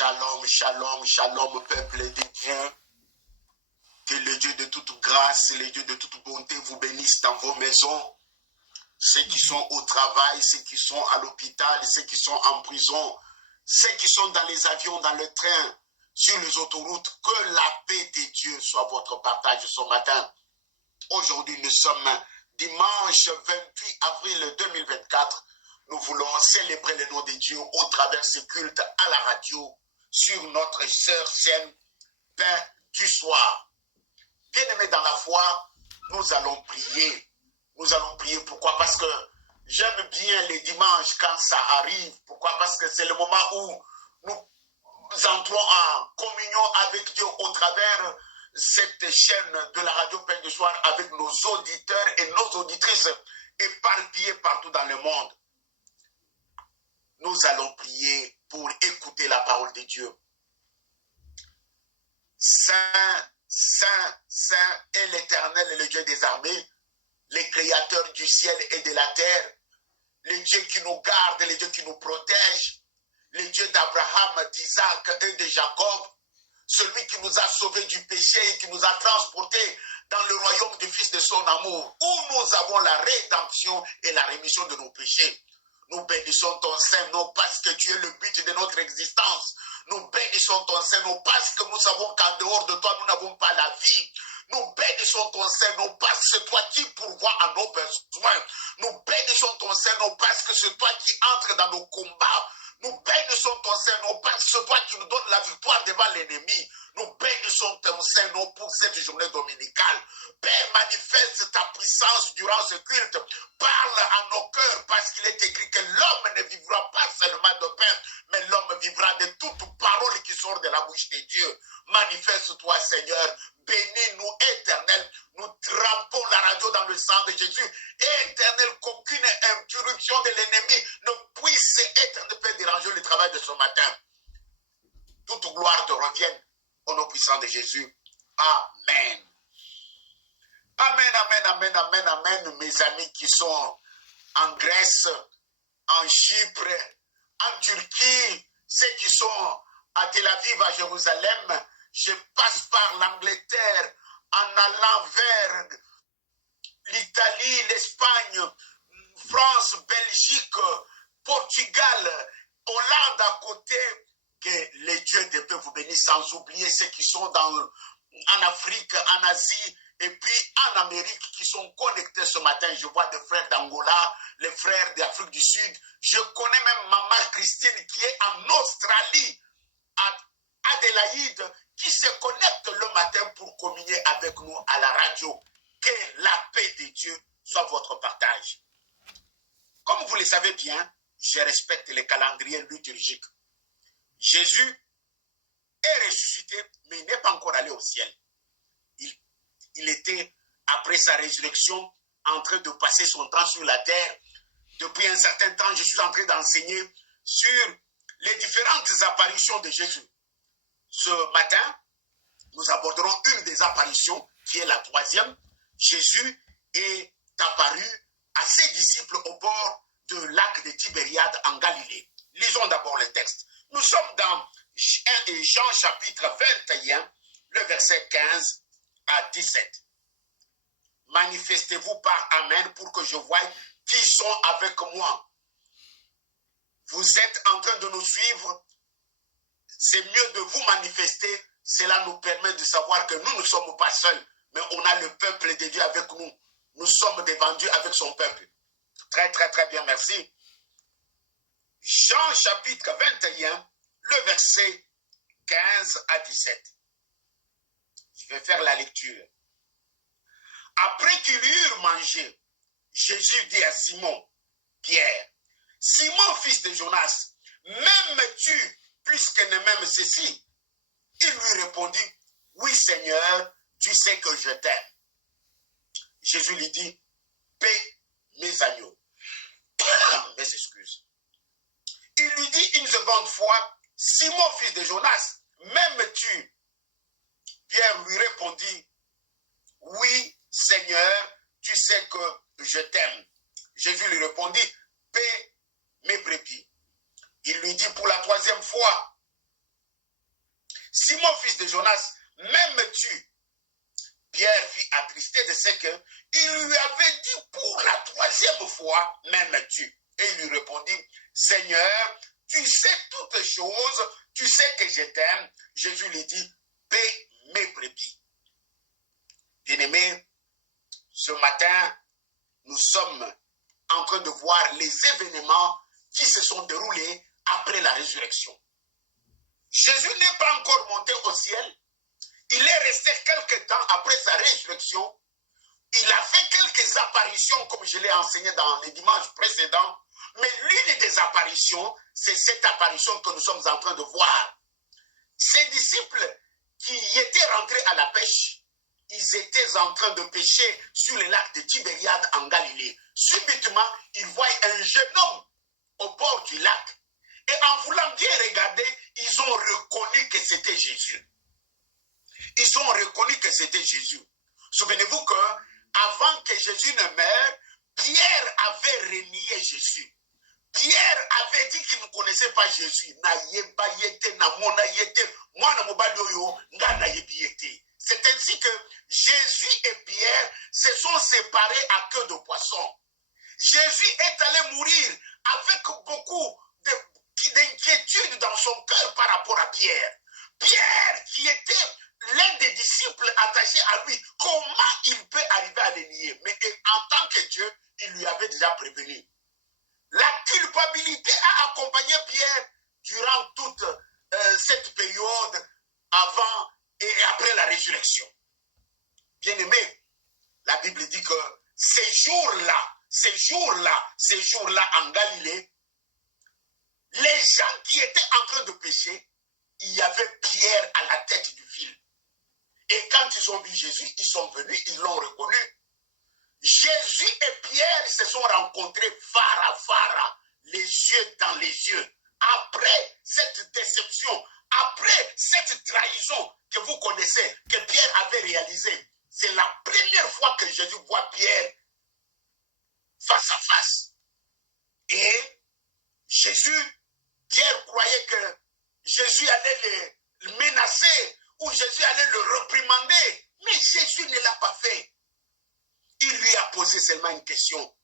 Shalom, shalom, shalom, peuple de Dieu. Que le Dieu de toute grâce, le Dieu de toute bonté vous bénisse dans vos maisons. Ceux qui sont au travail, ceux qui sont à l'hôpital, ceux qui sont en prison, ceux qui sont dans les avions, dans le train, sur les autoroutes, que la paix de Dieu soit votre partage ce matin. Aujourd'hui, nous sommes dimanche 28 avril 2024. Nous voulons célébrer le nom de Dieu au travers de ce culte à la radio sur notre sœur chaîne Pain du soir. Bien-aimés dans la foi, nous allons prier. Nous allons prier. Pourquoi? Parce que j'aime bien les dimanches quand ça arrive. Pourquoi? Parce que c'est le moment où nous entrons en communion avec Dieu au travers cette chaîne de la radio Pain du soir avec nos auditeurs et nos auditrices éparpillés partout dans le monde. Nous allons prier pour écouter la parole de Dieu. Saint, Saint, Saint est l'Éternel et le Dieu des armées, le Créateur du ciel et de la terre, le Dieu qui nous garde, le Dieu qui nous protège, le Dieu d'Abraham, d'Isaac et de Jacob, celui qui nous a sauvés du péché et qui nous a transportés dans le royaume du Fils de son amour, où nous avons la rédemption et la rémission de nos péchés. Nous bénissons ton Saint-Nom parce que tu es le but de notre existence. Nous bénissons ton Saint-Nom parce que nous savons qu'en dehors de toi, nous n'avons pas la vie. Nous bénissons ton Saint-Nom parce que c'est toi qui pourvois à nos besoins. Nous bénissons ton Saint-Nom parce que c'est toi qui entres dans nos combats. Nous bénissons ton Saint-Nom parce que c'est toi qui nous donne la victoire devant l'ennemi. Nous bénissons ton Saint-Nom pour cette journée dominicale. Père, manifeste ta puissance durant ce culte. Parle à nos cœurs parce qu'il est écrit que l'homme ne vivra pas seulement de pain, mais l'homme vivra de toute parole qui sort de la bouche de Dieu. Manifeste-toi, Seigneur. Bénis-nous, Éternel. Nous trempons la radio dans le sang de Jésus. Éternel, qu'aucune interruption de l'ennemi ne puisse, Éternel, Père, déranger le travail de ce matin. Toute gloire te revienne au nom puissant de Jésus. Amen. Amen, amen, amen, amen, amen. Mes amis qui sont en Grèce, en Chypre, en Turquie, ceux qui sont à Tel Aviv, à Jérusalem, je passe par l'Angleterre en allant vers l'Italie, l'Espagne, France, Belgique, Portugal, Hollande à côté. Que les dieux de paix vous bénissent, sans oublier ceux qui sont en Afrique, en Asie, et puis en Amérique, qui sont connectés ce matin. Je vois des frères d'Angola, les frères d'Afrique du Sud. Je connais même Maman Christine qui est en Australie, à Adélaïde, qui se connecte le matin pour communier avec nous à la radio. Que la paix de Dieu soit votre partage. Comme vous le savez bien, je respecte les calendriers liturgiques. Jésus est ressuscité, mais il n'est pas encore allé au ciel. Il était, après sa résurrection, en train de passer son temps sur la terre. Depuis un certain temps, je suis en train d'enseigner sur les différentes apparitions de Jésus. Ce matin, nous aborderons une des apparitions, qui est la troisième. Jésus est apparu à ses disciples au bord du lac de Tibériade en Galilée. Lisons d'abord le texte. Nous sommes dans Jean chapitre 21, le verset 15 à 17. Manifestez-vous par Amen pour que je voie qui sont avec moi. Vous êtes en train de nous suivre. C'est mieux de vous manifester. Cela nous permet de savoir que nous ne sommes pas seuls, mais on a le peuple de Dieu avec nous. Nous sommes devant Dieu avec son peuple. Très, très, très bien, merci. Jean chapitre 21, le verset 15 à 17. Je vais faire la lecture. Après qu'ils eurent mangé, Jésus dit à Simon, Pierre, Simon, fils de Jonas, m'aimes-tu plus que ne m'aime ceci? Il lui répondit, oui Seigneur, tu sais que je t'aime. Jésus lui dit, paie mes agneaux. Mes excuses. Il lui dit une seconde fois, Simon, fils de Jonas, m'aimes-tu? Pierre lui répondit, oui, Seigneur, tu sais que je t'aime. Jésus lui répondit, paie mes brebis. Il lui dit pour la troisième fois, Simon, fils de Jonas, m'aimes-tu? Pierre fit attristé de ce qu'il lui avait dit pour la 3e fois, m'aimes-tu? Et il lui répondit, Seigneur, tu sais toutes choses, tu sais que je t'aime. Jésus lui dit, paie mes brebis. Bien-aimés, ce matin, nous sommes en train de voir les événements qui se sont déroulés après la résurrection. Jésus n'est pas encore monté au ciel. Il est resté quelque temps après sa résurrection. Il a fait quelques apparitions, comme je l'ai enseigné dans les dimanches précédents. Mais l'une des apparitions, c'est cette apparition que nous sommes en train de voir. Ces disciples qui étaient rentrés à la pêche, ils étaient en train de pêcher sur le lac de Tibériade en Galilée. Subitement, ils voient un jeune homme au bord du lac. Et en voulant bien regarder, ils ont reconnu que c'était Jésus. Ils ont reconnu que c'était Jésus. Souvenez-vous qu'avant que Jésus ne meure, Pierre avait renié Jésus. Pierre avait dit qu'il ne connaissait pas Jésus. C'est ainsi que Jésus et Pierre se sont séparés à queue de poisson. Jésus est allé mourir avec beaucoup d'inquiétude dans son cœur par rapport à Pierre. Pierre, qui était l'un des disciples attachés à lui, comment il peut arriver à le nier? Mais en tant que Dieu, il lui avait déjà prévenu. La culpabilité a accompagné Pierre durant toute cette période avant et après la résurrection. Bien-aimé, la Bible dit que ces jours-là en Galilée, les gens qui étaient en train de pécher, il y avait Pierre à la tête du fil. Et quand ils ont vu Jésus, ils sont venus, ils l'ont reconnu. Jésus et Pierre se sont rencontrés phare à phare, les yeux dans les yeux. Après cette déception, après cette trahison que vous connaissez, que Pierre avait réalisée, c'est la première fois que Jésus voit Pierre face à face. Et Pierre croyait que Jésus allait le menacer ou Jésus allait le réprimander. Mais Jésus ne l'a pas fait. Il lui a posé seulement une question.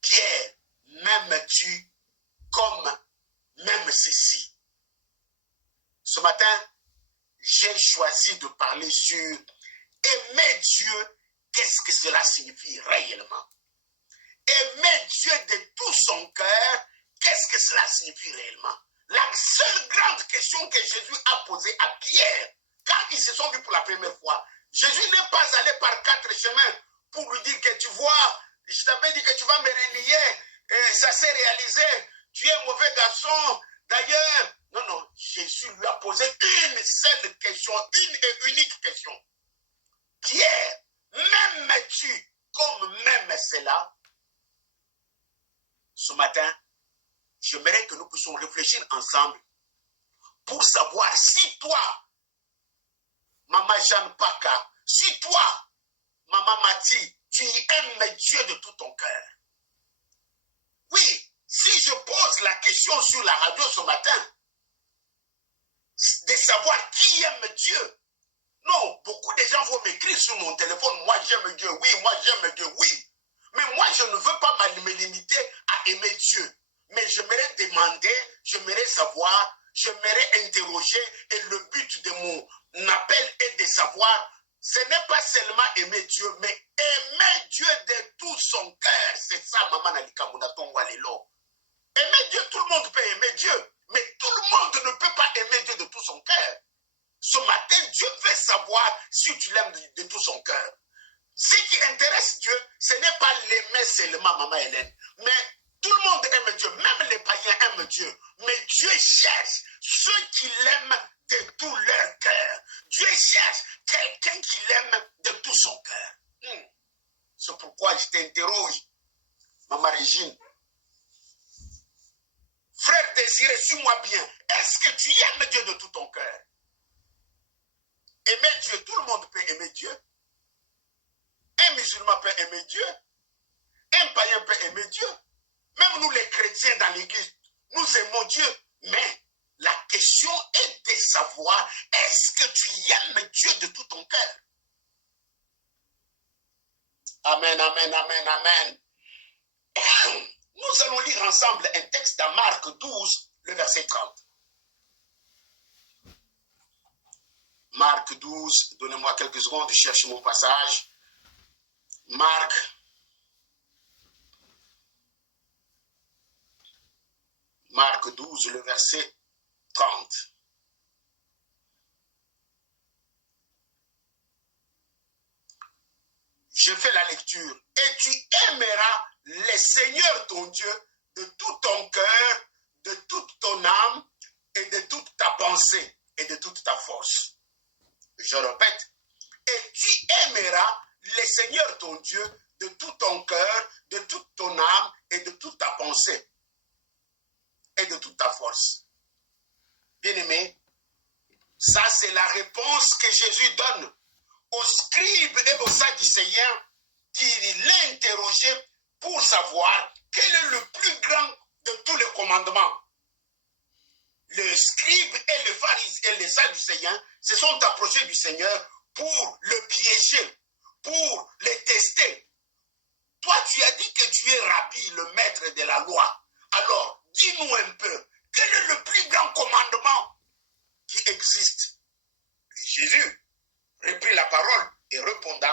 Pierre, m'aimes-tu comme même ceci? Ce matin, j'ai choisi de parler sur aimer Dieu. Qu'est-ce que cela signifie réellement? Aimer Dieu de tout son cœur, qu'est-ce que cela signifie réellement? La seule grande question que Jésus a posée à Pierre, quand ils se sont vus pour la première fois, Jésus n'est pas allé par 4 chemins pour lui dire que tu vois, je t'avais dit que tu vas me renier, et ça s'est réalisé, tu es un mauvais garçon. D'ailleurs, non, Jésus lui a posé une seule question, une et unique question. Pierre, m'aimes-tu comme m'aime cela? Ce matin, j'aimerais que nous puissions réfléchir ensemble pour savoir si toi, Maman Jeanne Paka, si toi, Maman Mati, tu aimes Dieu de tout ton cœur. Oui, si je pose la question sur la radio ce matin, de savoir qui aime Dieu. Non, beaucoup de gens vont m'écrire sur mon téléphone, moi j'aime Dieu, oui, moi j'aime Dieu, oui. Mais moi je ne veux pas me limiter à aimer Dieu. Mais j'aimerais demander, j'aimerais savoir, j'aimerais interroger, et le but de mon appel est de savoir, ce n'est pas seulement aimer Dieu, mais aimer Dieu de tout son cœur. C'est ça, Maman Nalikamuna Tongwalelo. Aimer Dieu, tout le monde peut aimer Dieu, mais tout le monde ne peut pas aimer Dieu de tout son cœur. Ce matin, Dieu veut savoir si tu l'aimes de tout son cœur. Ce qui intéresse Dieu, ce n'est pas l'aimer seulement, Maman Hélène, mais tout le monde aime Dieu, même les païens aiment Dieu. Mais Dieu cherche ceux qui l'aiment de tout leur cœur. Dieu cherche quelqu'un qui l'aime de tout son cœur. C'est pourquoi je t'interroge, Maman Régine. Frère Désiré, suis-moi bien. Est-ce que tu aimes Dieu de tout ton cœur? Aimer Dieu, tout le monde peut aimer Dieu. Un musulman peut aimer Dieu. Un païen peut aimer Dieu. Même nous les chrétiens dans l'église, nous aimons Dieu. Mais la question est de savoir, est-ce Amen, amen, amen. Nous allons lire ensemble un texte dans Marc 12, le verset 30. Marc 12, donnez-moi quelques secondes, je cherche mon passage. Marc 12, le verset 30. Je fais la lecture. Et tu aimeras le Seigneur ton Dieu de tout ton cœur, de toute ton âme et de toute ta pensée et de toute ta force. Je répète. Et tu aimeras le Seigneur ton Dieu de tout ton cœur, de toute ton âme et de toute ta pensée et de toute ta force. Bien-aimé, ça c'est la réponse que Jésus donne aux scribes et aux sadducéens qui l'interrogeaient pour savoir quel est le plus grand de tous les commandements. Les scribes et les pharisiens et les sadducéens se sont approchés du Seigneur pour le piéger, pour le tester. Toi, tu as dit que tu es Rabbi, le maître de la loi. Alors, dis-nous un peu, quel est le plus grand commandement qui existe? Jésus reprit la parole et répondit,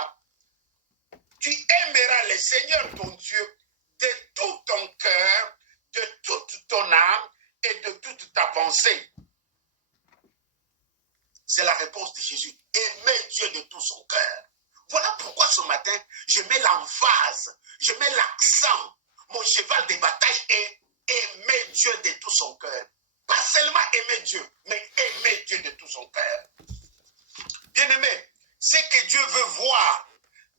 tu aimeras le Seigneur ton Dieu de tout ton cœur, de toute ton âme et de toute ta pensée. C'est la réponse de Jésus. Aimer Dieu de tout son cœur. Voilà pourquoi ce matin, je mets l'emphase, je mets l'accent. Mon cheval de bataille est aimer Dieu de tout son cœur. Pas seulement aimer Dieu, mais aimer Dieu de tout son cœur. Bien-aimé, ce que Dieu veut voir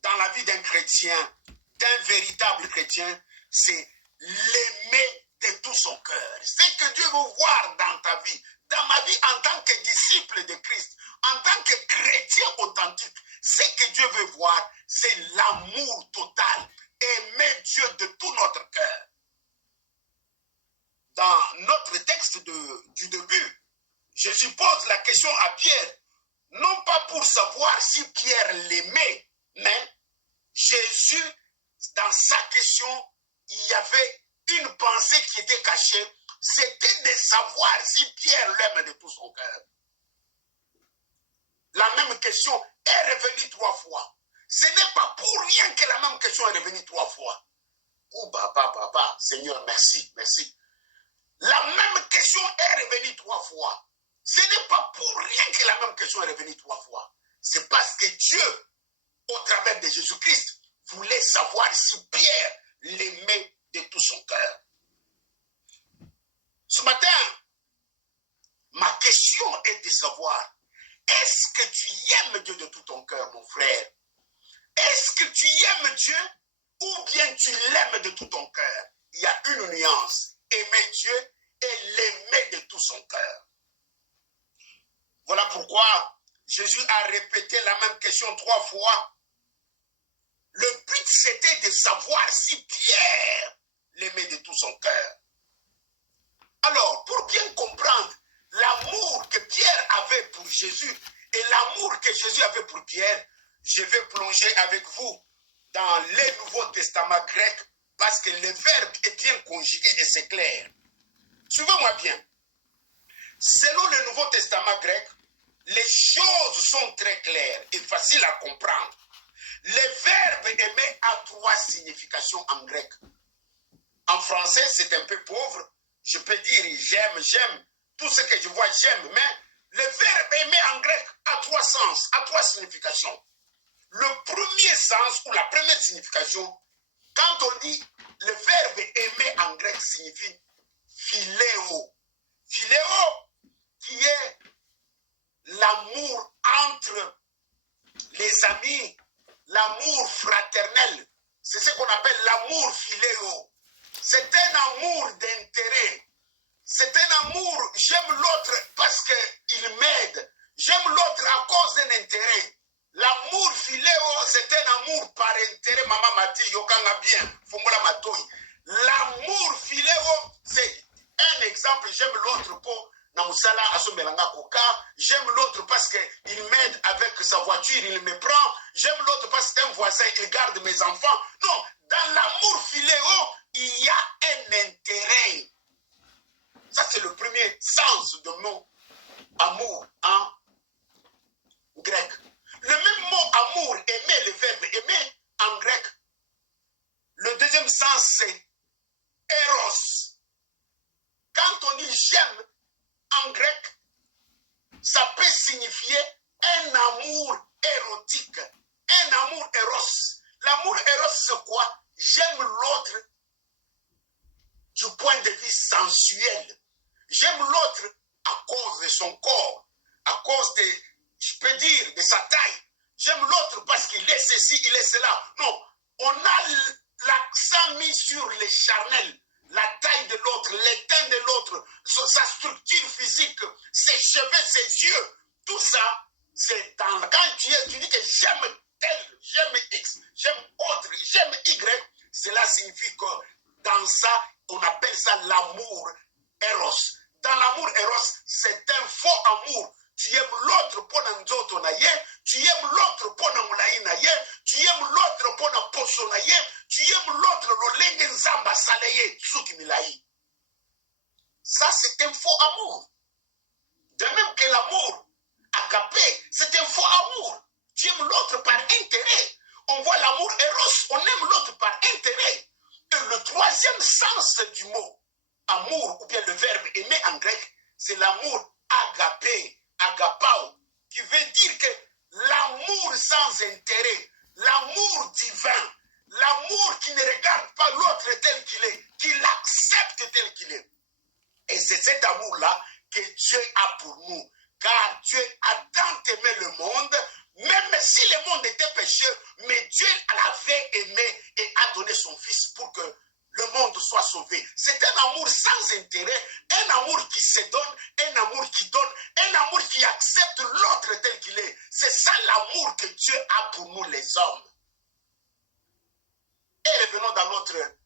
dans la vie d'un chrétien, d'un véritable chrétien, c'est l'aimer de tout son cœur. Ce que Dieu veut voir dans ta vie, dans ma vie en tant que disciple de Christ, en tant que chrétien authentique, ce que Dieu veut voir, c'est l'amour total. Aimer Dieu de tout notre cœur. Dans notre texte du début, Jésus pose la question à Pierre, non pas pour savoir si Pierre l'aimait, mais Jésus, dans sa question, il y avait une pensée qui était cachée, c'était de savoir si Pierre l'aime de tout son cœur. La même question est revenue 3 fois. Ce n'est pas pour rien que la même question est revenue 3 fois. Oh, papa, Seigneur, merci, merci. La même question est revenue 3 fois. Ce n'est pas pour rien que la même question est revenue 3 fois. C'est parce que Dieu, au travers de Jésus-Christ, voulait savoir si Pierre l'aimait de tout son cœur. Ce matin, ma question est de savoir, est-ce que tu aimes Dieu de tout ton cœur, mon frère? Est-ce que tu aimes Dieu ou bien tu l'aimes de tout ton cœur? Il y a une nuance. Aimer Dieu et l'aimer de tout son cœur. Voilà pourquoi Jésus a répété la même question 3 fois. Le but, c'était de savoir si Pierre l'aimait de tout son cœur. Alors, pour bien comprendre l'amour que Pierre avait pour Jésus et l'amour que Jésus avait pour Pierre, je vais plonger avec vous dans le Nouveau Testament grec parce que le verbe est bien conjugué et c'est clair. Suivez-moi bien. Selon le Nouveau Testament grec, les choses sont très claires et faciles à comprendre. Le verbe aimer a 3 significations en grec. En français, c'est un peu pauvre. Je peux dire j'aime, tout ce que je vois, j'aime. Mais le verbe aimer en grec a 3 sens, a 3 significations. Le premier sens ou la première signification, quand on dit le verbe aimer en grec signifie philéo. Philéo qui est l'amour entre les amis, l'amour fraternel. C'est ce qu'on appelle l'amour philéo. C'est un amour d'intérêt. C'est un amour, j'aime l'autre parce qu'il m'aide. J'aime l'autre à cause d'un intérêt. L'amour philéo, c'est un amour par intérêt. Maman m'a dit, yokanga bien, fongola matoi. L'amour philéo, c'est un exemple, j'aime l'autre pour namusala J'aime l'autre parce qu'il m'aide avec sa voiture, il me prend. J'aime l'autre parce que c'est un voisin, il garde mes enfants. Non, dans l'amour philéo, il y a un intérêt. Ça, c'est le premier sens de mot amour en grec. Le même mot amour, aimer, le verbe aimer en grec. Le deuxième sens, c'est eros. Quand on dit j'aime en grec, ça peut signifier un amour érotique, un amour eros. L'amour eros, c'est quoi? J'aime l'autre du point de vue sensuel. J'aime l'autre à cause de son corps, à cause de, je peux dire, de sa taille. J'aime l'autre parce qu'il est ceci, il est cela. Non, on a l'accent mis sur les charnels, la taille de l'autre, l'étain de l'autre, sa structure physique, ses cheveux, ses yeux. Tout ça, c'est dans... Quand tu dis que j'aime tel, j'aime X, j'aime autre, j'aime Y, cela signifie que dans ça, on appelle ça l'amour eros. Dans l'amour eros, c'est un faux amour. Tu aimes l'autre pour n'anzoto naye, tu aimes l'autre pour n'amulaï naye, tu aimes l'autre pour n'aposo naye, tu aimes l'autre l'olenge nzamba saleye tsukimilaï. Ça, c'est un faux amour. De même que l'amour agapé, c'est un faux amour. Tu aimes l'autre par intérêt. On voit l'amour eros, on aime l'autre par intérêt. Et le troisième sens du mot amour, ou bien le verbe aimer en grec, c'est l'amour agapé, agapao, qui veut dire que l'amour sans intérêt, l'amour divin, l'amour qui ne regarde pas l'autre tel qu'il est, qui l'accepte tel qu'il est. Et c'est cet amour-là que Dieu a pour nous. Car Dieu a tant aimé le monde, même si le monde était pécheur, mais Dieu l'avait aimé et a donné son Fils pour que le monde soit sauvé. C'est un amour sans intérêt, un amour qui se donne, un amour qui donne, un amour qui accepte l'autre tel qu'il est. C'est ça l'amour que Dieu a pour nous les hommes. Et revenons dans notre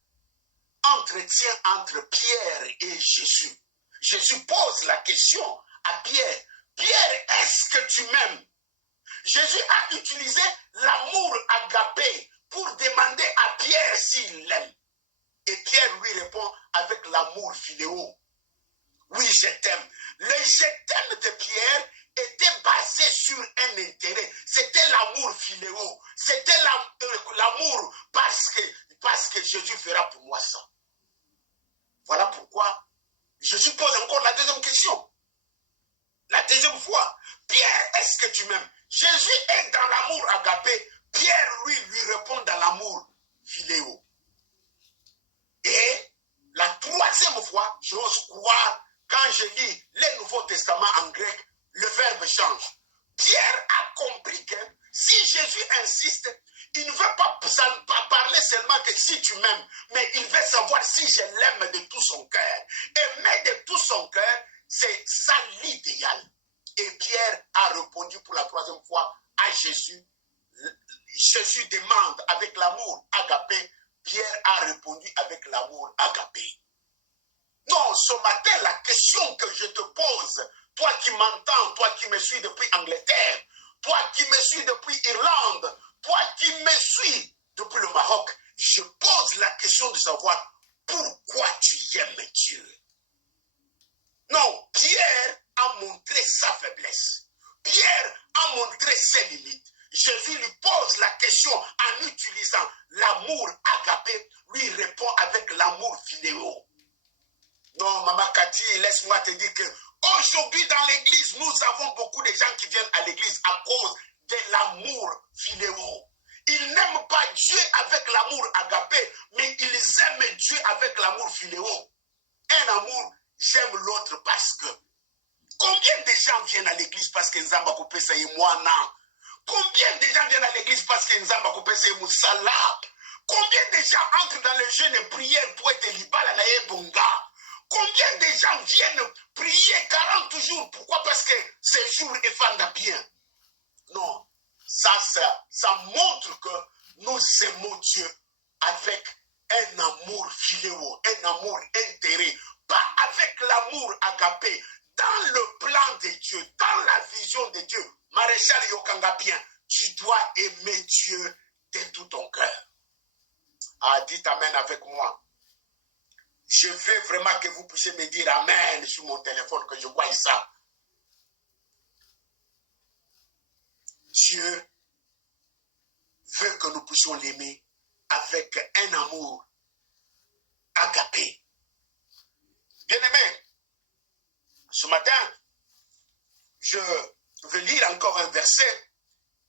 entretien entre Pierre et Jésus. Jésus pose la question à Pierre. Pierre, est-ce que tu m'aimes? Jésus a utilisé l'amour agapé pour demander à Pierre s'il l'aime. Et Pierre lui répond avec l'amour philéo. Oui, je t'aime. Le je t'aime de Pierre était basé sur un intérêt. C'était l'amour philéo. C'était l'amour parce que Jésus fera pour moi ça. Voilà pourquoi Jésus pose encore la deuxième question. La deuxième fois, Pierre, est-ce que tu m'aimes? Jésus est dans l'amour agapé. Pierre, lui répond dans l'amour philéo. Et la troisième fois, j'ose croire, quand je lis le Nouveau Testament en grec, le verbe change. Pierre a compris que si Jésus insiste, il ne veut pas parler seulement que si tu m'aimes, mais il veut savoir si je l'aime de tout son cœur. Aimer de tout son cœur, c'est ça l'idéal. Et Pierre a répondu pour la troisième fois à Jésus. Jésus demande avec l'amour agapé. Pierre a répondu avec l'amour agapé. Non, ce matin, la question que je te pose, toi qui m'entends, toi qui me suis depuis Angleterre, toi qui me suis depuis Irlande, toi qui me suis depuis le Maroc, je pose la question de savoir pourquoi tu aimes Dieu. Non, Pierre a montré sa faiblesse. Pierre a montré ses limites. Jésus lui pose la question en utilisant l'amour agapé, lui répond avec l'amour philéo. Non, Maman Cathy, laisse-moi te dire que aujourd'hui dans l'église, nous avons beaucoup de gens qui viennent à l'église à cause de l'amour philéo. Ils n'aiment pas Dieu avec l'amour agapé, mais ils aiment Dieu avec l'amour philéo. Un amour, j'aime l'autre parce que. Combien de gens viennent à l'église parce que Nzamba coupé ça et moi non? Combien de gens viennent à l'église parce que Nzamba coupé ça et Moussala? Combien de gens entrent dans le jeûne et prière pour être libala la ebonga? Combien de gens viennent prier 40 jours? Pourquoi? Parce que ces jours effandent bien. Non, ça montre que nous aimons Dieu avec un amour philéo, un amour intérêt, pas avec l'amour agapé. dans le plan de Dieu, dans la vision de Dieu, Maréchal Yokanga bien, tu dois aimer Dieu de tout ton cœur. Ah, dites Amen avec moi. Je veux vraiment que vous puissiez me dire Amen sur mon téléphone, que je voie ça. Dieu veut que nous puissions l'aimer avec un amour agapé. Bien-aimé, ce matin, je vais lire encore un verset.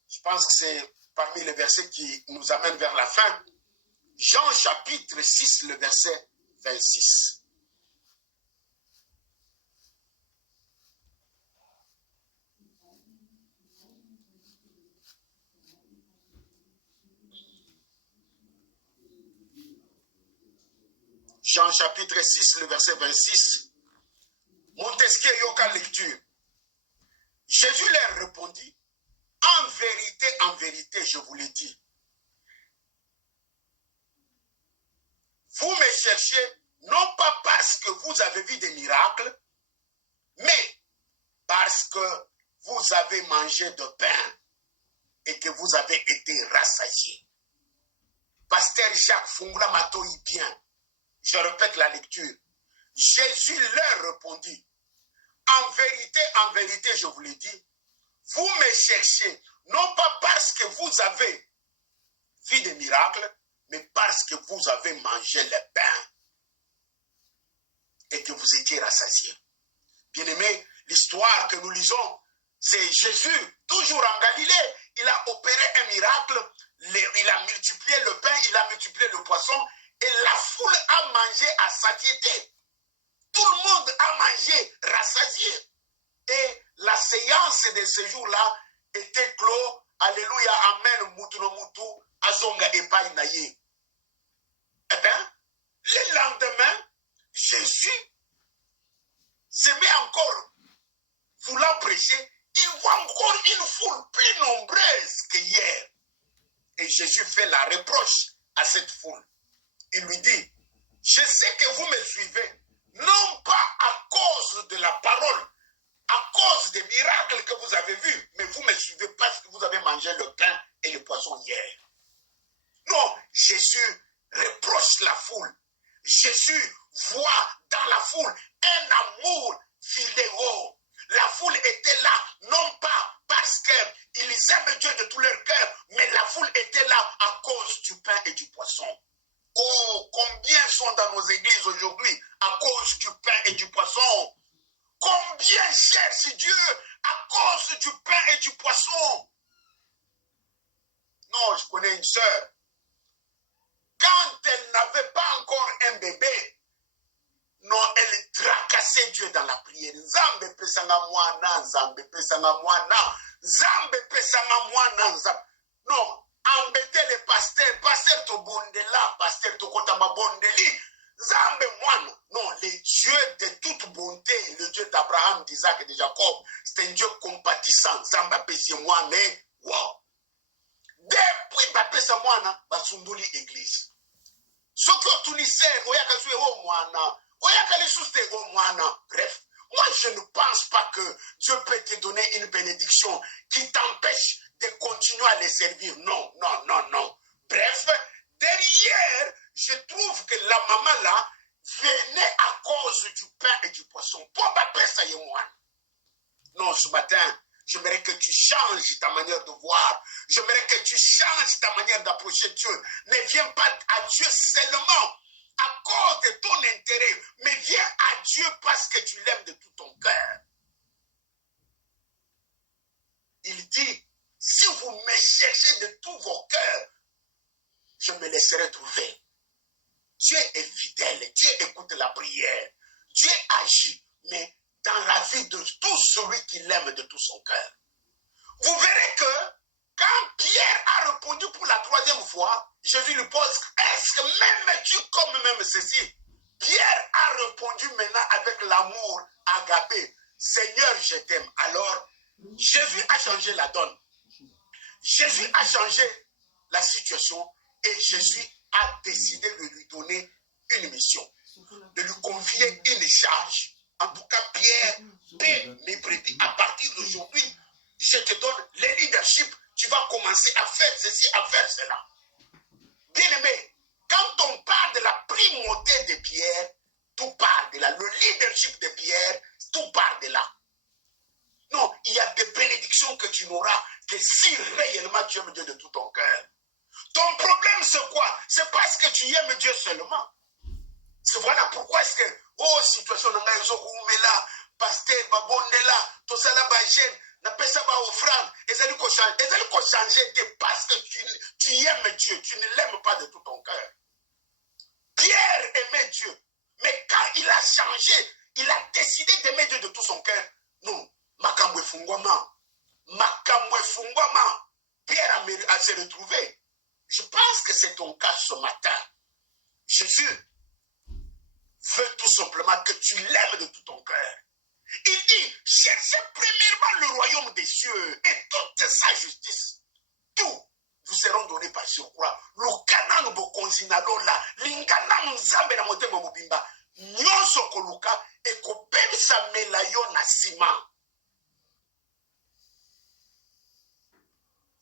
Je pense que c'est parmi les versets qui nous amènent vers la fin. Jean chapitre 6, le verset 26. Jean chapitre 6, le verset 26. Montesquieu Yoka lecture. Jésus leur répondit, en vérité, je vous l'ai dit. Vous me cherchez non pas parce que vous avez vu des miracles, mais parce que vous avez mangé de pain et que vous avez été rassasiés. Pasteur Jacques Fungula Matoi bien. Je répète la lecture. Jésus leur répondit, en vérité, je vous l'ai dit, vous me cherchez, non pas parce que vous avez vu des miracles, mais parce que vous avez mangé le pain et que vous étiez rassasiés. Bien-aimés, l'histoire que nous lisons, c'est Jésus, toujours en Galilée. Il a opéré un miracle, il a multiplié le pain, il a multiplié le poisson, et la foule a mangé à satiété. Tout le monde a mangé rassasié. Et la séance de ce jour-là était clos. Alléluia, amen, mutuno mutu, azonga epai naye. Eh bien, le lendemain, Jésus se met encore voulant prêcher. Il voit encore une foule plus nombreuse que hier. Et Jésus fait la reproche à cette foule. Il lui dit, je sais que vous me suivez, non pas à cause de la parole, à cause des miracles que vous avez vus, mais vous me suivez parce que vous avez mangé le pain et le poisson hier. Non, Jésus reproche la foule. Jésus voit dans la foule un amour philéo. La foule était là, non pas parce qu'ils aiment Dieu de tout leur cœur, mais la foule était là à cause du pain et du poisson. Oh, combien sont dans nos églises aujourd'hui à cause du pain et du poisson? Combien cherchent Dieu à cause du pain et du poisson? Non, je connais une sœur. Quand elle n'avait pas encore un bébé, non, elle tracassait Dieu dans la prière. Zambe pesanga mwana, zambe pesanga mwana, zambe pesanga mwana, zambe. Non, embêter les pasteurs, pasteur to bondela, pasteur to kotama bondeli, zambe mwana. Non, le Dieu de toute bonté, le Dieu d'Abraham, d'Isaac et de Jacob, c'est un Dieu compatissant. Zambe pesi mwana, wow. Depuis bapesa mwana, basunduli église. Ce que tu n'y sais, oyaka sué o mwana. Bref, moi je ne pense pas que Dieu peut te donner une bénédiction qui t'empêche de continuer à les servir. Non, non, non, non. Bref, derrière, je trouve que la maman là venait à cause du pain et du poisson. Non, ce matin, j'aimerais que tu changes ta manière de voir. J'aimerais que tu changes ta manière d'approcher Dieu. Ne viens pas à Dieu seulement à cause de ton intérêt, mais viens à Dieu parce que tu l'aimes de tout ton cœur. Il dit, si vous me cherchez de tous vos cœurs, je me laisserai trouver. Dieu est fidèle, Dieu écoute la prière, Dieu agit, mais dans la vie de tout celui qui l'aime de tout son cœur. Vous verrez que quand Pierre a répondu pour la troisième fois, Jésus lui pose, est-ce que m'aimes-tu comme même ceci? Pierre a répondu maintenant avec l'amour agapé, Seigneur, je t'aime. Alors, Jésus a changé la donne. Jésus a changé la situation et Jésus a décidé de lui donner une mission, de lui confier une charge. En tout cas, Pierre Paix, mes brebis, à partir d'aujourd'hui, je te donne le leadership. Tu vas commencer à faire ceci, à faire cela. Bien-aimé, quand on parle de la primauté de Pierre, tout part de là. Le leadership de Pierre, tout part de là. Non, il y a des bénédictions que tu n'auras que si réellement tu aimes Dieu de tout ton cœur. Ton problème, c'est quoi? C'est parce que tu aimes Dieu seulement. C'est voilà pourquoi est-ce que, oh, situation n'a pas été là, pasteur, babondela, tout ça là, bagène, n'a pas ça, offrande, et ça lui changer parce que tu aimes Dieu, tu ne l'aimes pas de tout ton cœur. Pierre aimait Dieu, mais quand il a changé, il a décidé d'aimer Dieu de tout son cœur. Non, makamwe fungwama, Pierre a se retrouvé. Je pense que c'est ton cas ce matin. Jésus veut tout simplement que tu l'aimes de tout ton cœur. Il dit, cherchez premièrement le royaume des cieux et toute sa justice. Tout vous seront donnés par surcroît. Lukana nubokonzina lola, lingana mzambe na motema mobimba, nyonso koluka et kopemisa melayo na sima.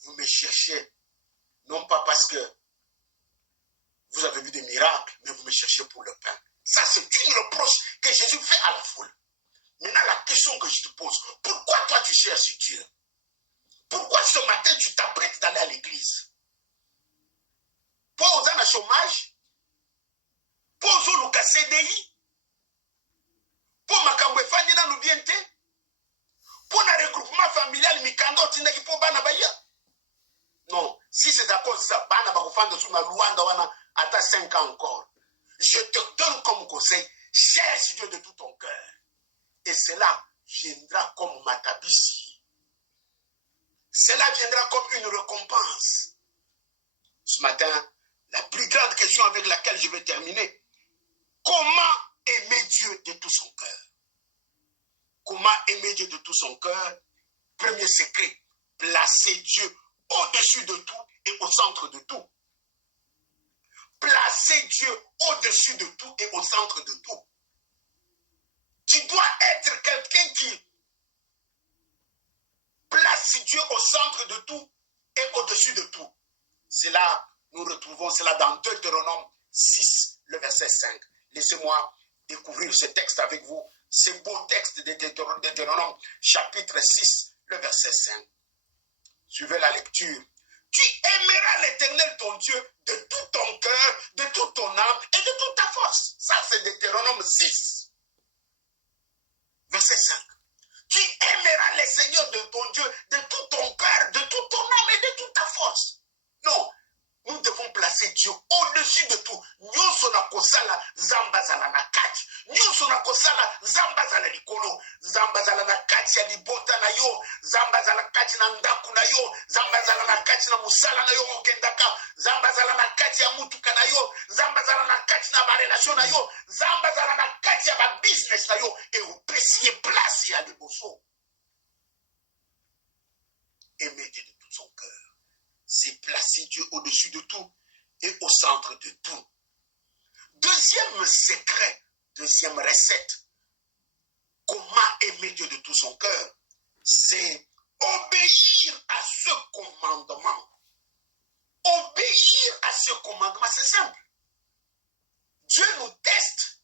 Vous me cherchez, non pas parce que vous avez vu des miracles, mais vous me cherchez pour le pain. Ça, c'est une reproche que Jésus fait à la foule. Maintenant, la question que je te pose, pourquoi toi tu cherches Dieu? Pourquoi ce matin tu t'apprêtes d'aller à l'église? Pour aux chômage? Pour aux cas CDI? Pour ma kambwefani na nubiente? Pour le regroupement familial mikando tindaki pour banabaya? Non, si c'est à cause de ça, banabakofanda sur la Luanda wana à 5 ans encore. Je te donne comme conseil, cherche Dieu de tout ton cœur. Et cela viendra comme matabisi. Cela viendra comme une récompense. Ce matin, la plus grande question avec laquelle je vais terminer. Comment aimer Dieu de tout son cœur? Comment aimer Dieu de tout son cœur? Premier secret, placer Dieu au-dessus de tout et au centre de tout. Placer Dieu au-dessus de tout et au centre de tout. Tu dois être quelqu'un qui place Dieu au centre de tout et au-dessus de tout. C'est là, nous retrouvons cela dans Deutéronome 6, le verset 5. Laissez-moi découvrir ce texte avec vous. Ce beau texte de Deutéronome, chapitre 6, le verset 5. Suivez la lecture. Tu aimeras l'Éternel ton Dieu de tout ton cœur, de toute ton âme et de toute ta force. Ça, c'est Deutéronome 6. Verset 5. Tu aimeras le Seigneur de ton Dieu de tout ton cœur, de toute ton âme et de toute ta force. Non, nous devons placer Dieu au-dessus de tout. Nyonso na kosala zamba zala na kati. Nyonso na kosala zamba zala likolo. Zamba zala na kati ya libota na yo. Zamba zala kati na ndaku na yo. Zamba zala na kati na musala na yo okendaka. Zamba zala na kati ya mutuka na yo. Zamba zala na kati na ba relation na yo. Zamba zala na kati ya ba business na yo. Et vous pressiez place ya liboso. Aimez Dieu de tout son cœur. C'est placer Dieu au-dessus de tout et au centre de tout. Deuxième secret, deuxième recette, comment aimer Dieu de tout son cœur, c'est obéir à ce commandement. Obéir à ce commandement, c'est simple. Dieu nous teste,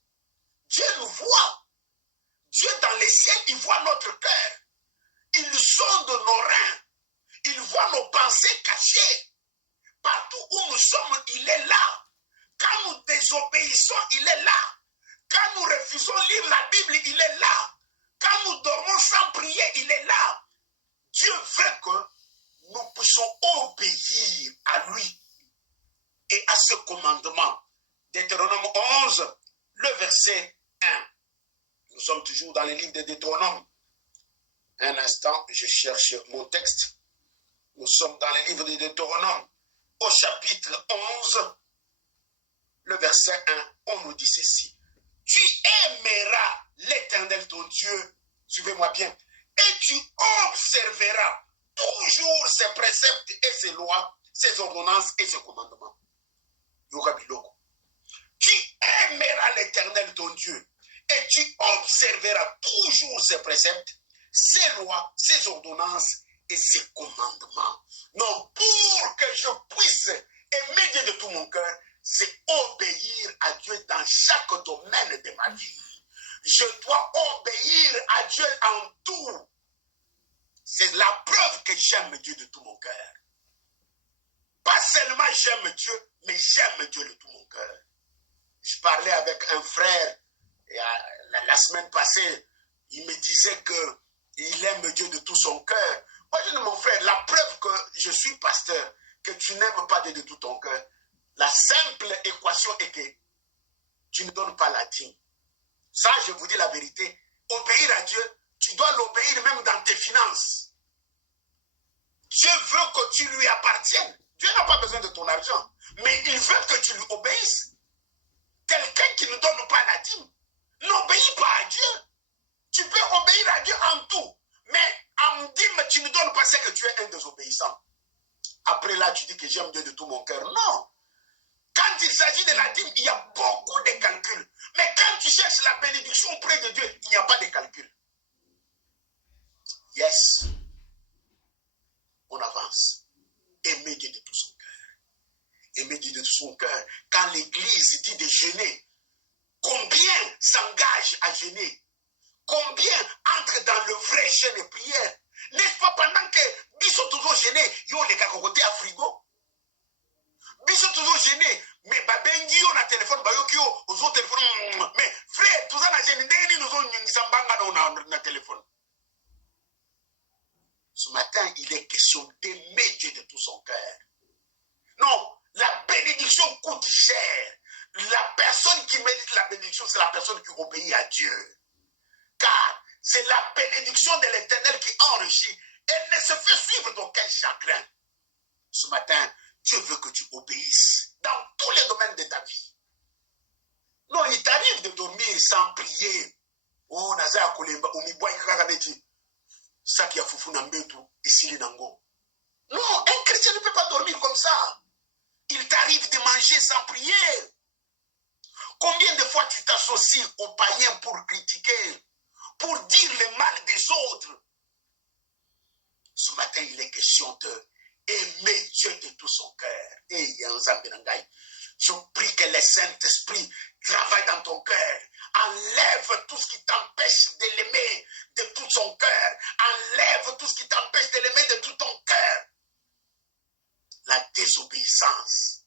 Dieu nous voit. Dieu dans les cieux, il voit notre cœur. Il sonde nos reins. Il voit nos pensées cachées. Partout où nous sommes, il est là. Quand nous désobéissons, il est là. Quand nous refusons de lire la Bible, il est là. Quand nous dormons sans prier, il est là. Dieu veut que nous puissions obéir à lui et à ce commandement. Deutéronome 11, le verset 1. Nous sommes toujours dans le livre de Deutéronome. Un instant, je cherche mon texte. Nous sommes dans le livre de Deutéronome, au chapitre 11, le verset 1, on nous dit ceci. Tu aimeras l'Éternel ton Dieu, suivez-moi bien, et tu observeras toujours ses préceptes et ses lois, ses ordonnances et ses commandements. Tu aimeras l'Éternel ton Dieu, et tu observeras toujours ses préceptes, ses lois, ses ordonnances et ses commandements. Non, pour que je puisse aimer Dieu de tout mon cœur, c'est obéir à Dieu dans chaque domaine de ma vie. Je dois obéir à Dieu en tout. C'est la preuve que j'aime Dieu de tout mon cœur. Pas seulement j'aime Dieu, mais j'aime Dieu de tout mon cœur. Je parlais avec un frère la semaine passée, il me disait qu'il aime Dieu de tout son cœur. Moi, je dis, mon frère, la preuve que je suis pasteur, que tu n'aimes pas Dieu de tout ton cœur, la simple équation est que tu ne donnes pas la dîme. Ça, je vous dis la vérité. Obéir à Dieu, tu dois l'obéir même dans tes finances. Dieu veut que tu lui appartiennes. Dieu n'a pas besoin de ton argent, mais il veut que tu lui obéisses. Quelqu'un qui ne donne pas la dîme n'obéit pas à Dieu. Tu peux obéir à Dieu en tout, mais en dîme, tu ne donnes pas ce que tu es un désobéissant. Après là, tu dis que j'aime Dieu de tout mon cœur. Non. Quand il s'agit de la dîme, il y a beaucoup de calculs. Mais quand tu cherches la bénédiction auprès de Dieu, il n'y a pas de calcul. Yes. On avance. Aimer Dieu de tout son cœur. Aimer Dieu de tout son cœur. Quand l'Église dit de jeûner, combien s'engagent à jeûner? Combien entrent dans le vrai jeûne et prière? N'est-ce pas pendant que Biso toujours gêné, yo les gars côté à frigo? Biso toujours gêné, mais babengi yo na téléphone, bayokio, aux autres téléphones, mais frère, tout ça na gêné, nous avons na téléphone. Ce matin, il est question d'aimer Dieu de tout son cœur. Non, la bénédiction coûte cher. La personne qui mérite la bénédiction, c'est la personne qui obéit à Dieu. Car c'est la bénédiction de l'Éternel qui enrichit. Elle ne se fait suivre d'aucun chagrin. Ce matin, Dieu veut que tu obéisses dans tous les domaines de ta vie. Non, il t'arrive de dormir sans prier. Oh, Nazaya Kolemba, Omiboy Kaganeji, Sakia Fufu Nambetu, et Sili Nango. Non, un chrétien ne peut pas dormir comme ça. Il t'arrive de manger sans prier. Combien de fois tu t'associes aux païens pour critiquer, pour dire le mal des autres? Ce matin, il est question de aimer Dieu de tout son cœur. Et je prie que le Saint-Esprit travaille dans ton cœur. Enlève tout ce qui t'empêche de l'aimer de tout son cœur. Enlève tout ce qui t'empêche de l'aimer de tout ton cœur. La désobéissance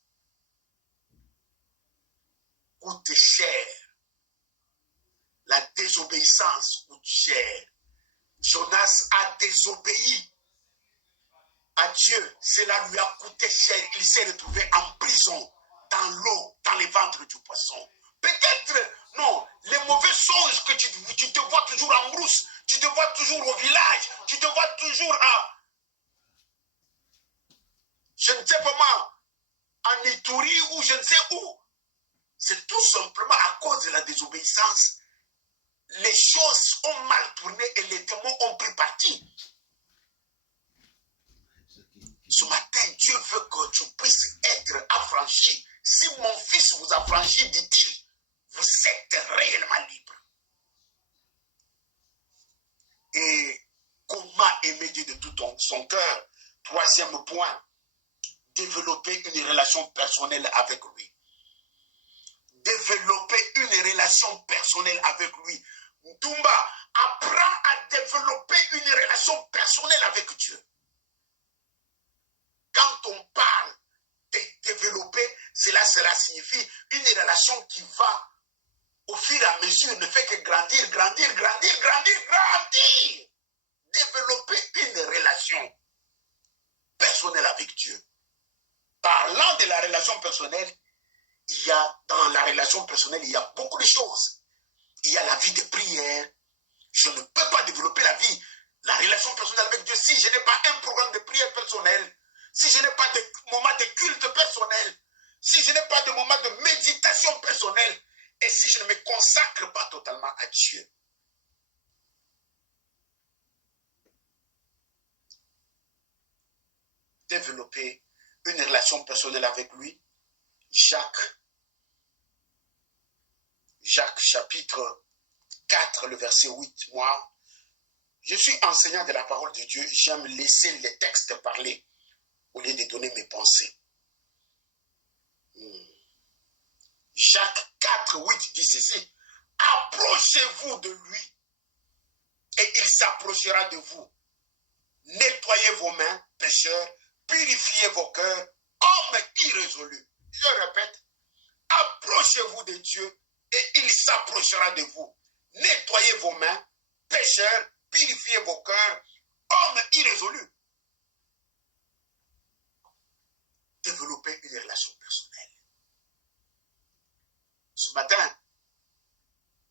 coûte cher. La désobéissance coûte cher. Jonas a désobéi à Dieu. Cela lui a coûté cher. Il s'est retrouvé en prison, dans l'eau, dans les ventres du poisson. Peut-être, non, les mauvais songes que tu te vois toujours en brousse, tu te vois toujours au village, tu te vois toujours à, je ne sais pas moi, en Ituri ou je ne sais où. C'est tout simplement à cause de la désobéissance. Les choses ont mal tourné et les démons ont pris parti. Ce matin, Dieu veut que tu puisses être affranchi. Si mon fils vous affranchit, dit-il, vous êtes réellement libre. Et comment aimer Dieu de tout son cœur? Troisième point, développer une relation personnelle avec lui. Développer une relation personnelle avec lui. Ntumba, apprends à développer une relation personnelle avec Dieu. Quand on parle de développer, cela signifie une relation qui va au fur et à mesure, ne fait que grandir, grandir, grandir, grandir, grandir. Développer une relation personnelle avec Dieu. Parlant de la relation personnelle, il y a dans la relation personnelle, il y a beaucoup de choses. Il y a la vie de prière. Je ne peux pas développer la relation personnelle avec Dieu si je n'ai pas un programme de prière personnel, si je n'ai pas de moment de culte personnel, si je n'ai pas de moment de méditation personnelle, et si je ne me consacre pas totalement à Dieu. Développer une relation personnelle avec lui. Jacques chapitre 4, le verset 8, moi, je suis enseignant de la parole de Dieu, j'aime laisser les textes parler au lieu de donner mes pensées. Jacques 4, 8 dit ceci, approchez-vous de lui et il s'approchera de vous. Nettoyez vos mains, pécheurs, purifiez vos cœurs, hommes irrésolus. Je répète, approchez-vous de Dieu et il s'approchera de vous. Nettoyez vos mains, pécheurs, purifiez vos cœurs, hommes irrésolus. Développez une relation personnelle. Ce matin,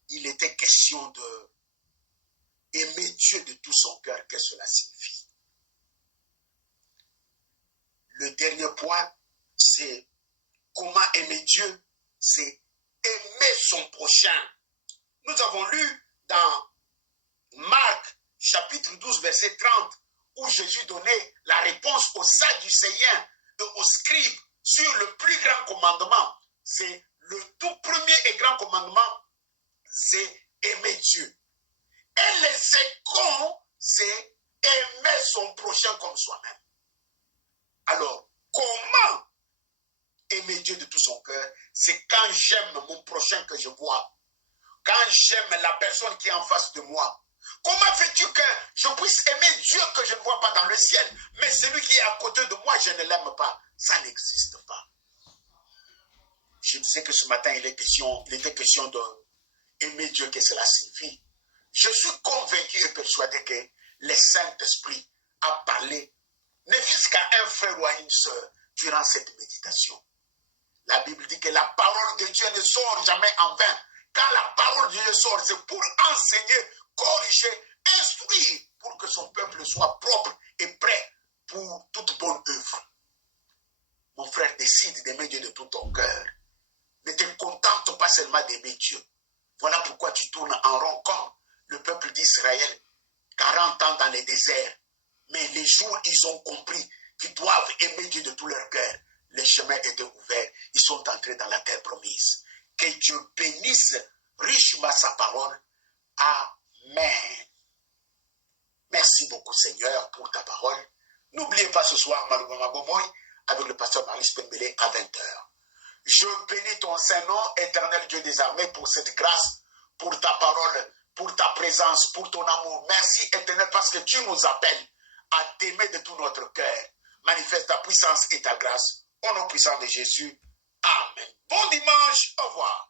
il était question de aimer Dieu de tout son cœur. Qu'est-ce que cela signifie? Le dernier point, c'est comment aimer Dieu, c'est aimer son prochain. Nous avons lu dans Marc, chapitre 12, verset 30, où Jésus donnait la réponse aux Sadducéens et aux scribes sur le plus grand commandement. C'est le tout premier et grand commandement, c'est aimer Dieu. Et le second, c'est aimer son prochain comme soi-même. Alors, comment aimer Dieu de tout son cœur? C'est quand j'aime mon prochain que je vois. Quand j'aime la personne qui est en face de moi. Comment veux-tu que je puisse aimer Dieu que je ne vois pas dans le ciel, mais celui qui est à côté de moi, je ne l'aime pas? Ça n'existe pas. Je sais que ce matin, il était question d'aimer Dieu, qu'est-ce que cela signifie. Je suis convaincu et persuadé que le Saint-Esprit a parlé, ne fût-ce qu'à un frère ou à une sœur, durant cette méditation. La Bible dit que la parole de Dieu ne sort jamais en vain. Quand la parole de Dieu sort, c'est pour enseigner, corriger, instruire, pour que son peuple soit propre et prêt pour toute bonne œuvre. Mon frère, décide d'aimer Dieu de tout ton cœur. Ne te contente pas seulement d'aimer Dieu. Voilà pourquoi tu tournes en rond comme le peuple d'Israël, 40 ans dans le désert. Mais les jours, ils ont compris qu'ils doivent aimer Dieu de tout leur cœur. Les chemins étaient ouverts. Ils sont entrés dans la terre promise. Que Dieu bénisse richement sa parole. Amen. Merci beaucoup, Seigneur, pour ta parole. N'oubliez pas ce soir, Malouma Gomoy, avec le pasteur Maris Pembele à 20h. Je bénis ton Saint-Nom, éternel Dieu des armées, pour cette grâce, pour ta parole, pour ta présence, pour ton amour. Merci, éternel, parce que tu nous appelles à t'aimer de tout notre cœur. Manifeste ta puissance et ta grâce. Au nom puissant de Jésus. Amen. Bon dimanche. Au revoir.